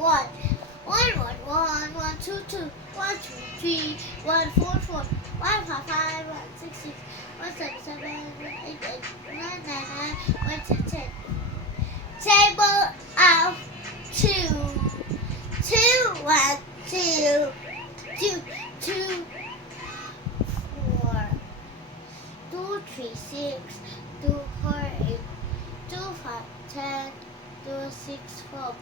1. 1, 1, 1, 1, 2, 2, 1, 2, 3, 1, 4, 4, 1, 5, 5, 1, 6, 6, 1, 7, 7, 1, 8, 8, 1, 9, 9, 1, 10, 10. Table of 2. 2, 1, 2, 2, 2, 4, 2, 3, 6, 2, 4, 8, 2, 5, 10, 2, 6, 12,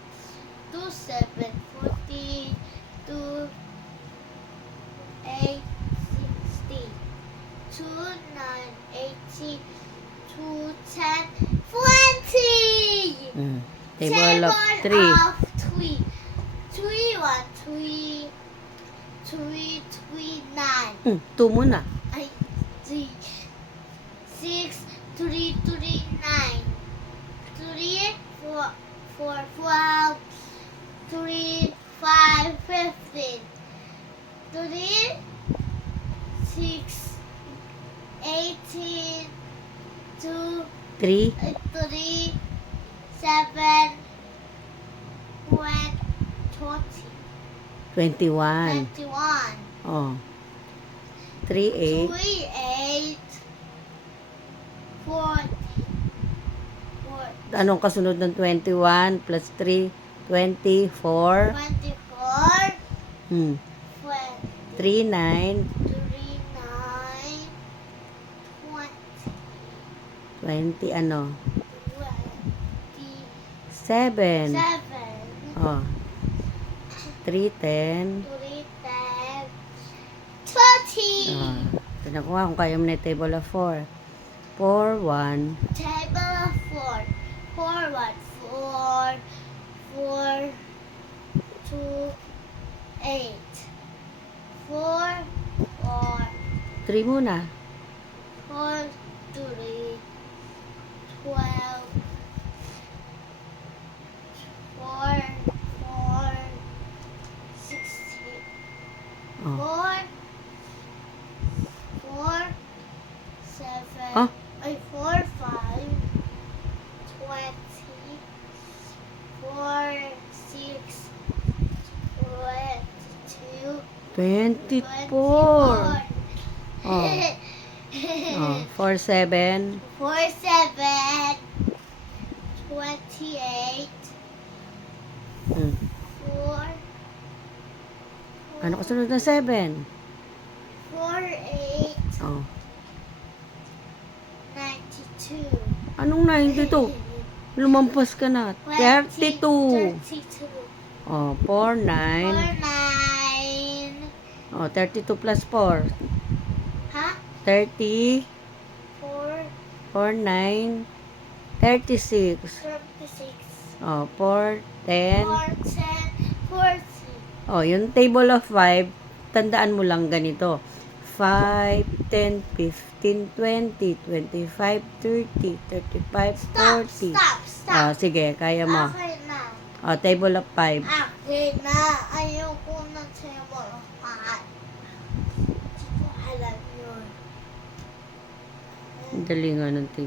2, 7, 14, 2, 8, 16, 2, 9, 18, 2, 10, 20! Table of 3. Of 3. 3, 1, 3, 3, 3, 9. 2 muna. Ay, 3, 6, 3, 3, 9. 3, 4, 4, 12, 3, 5, 15. 3, 6, 18, 2, 3. 3, 7, 20, 21. 21. Oh. 3, 8. 3, 8, 4, 4, Anong kasunod ng 21 plus 3? 24. 24, 3, 9. 20 ano? 7. 7, Oh. 3, 10. 10, 20. Tignan ko nga kung kaya mo na yung table of 4. 4, 1. Table of 4. 4, 1, 4, 4, 2, 8. 4, 4, 3 muna. 4, 3, 12, 4, 4, 16, Oh. 4, 4, 7, Ah? ay, 4, 5, 20, 4, 6, 22, 24. Oh. 4, 7. 4, 7, 28, 4, Ano kasunod ng 7? 4, 8, Oh. 92. Anong 92? Lumampas ka na. 32. 32. Oh, 4, 4, 9. 9. Oh, 32 plus 4. Ha? 30. 4, 4, 9. 36. 36. Oh, 4, 10. 4, 10, 40. Oh, yung table of 5, tandaan mo lang ganito. 5, 10, 15, 20, 25, 30, 35, 40. Oh, sige, kaya mo. Okay na. Oh, table of 5. Okay na. Ayoko na table of 5. Hindi ko alam yun. Dali nga ng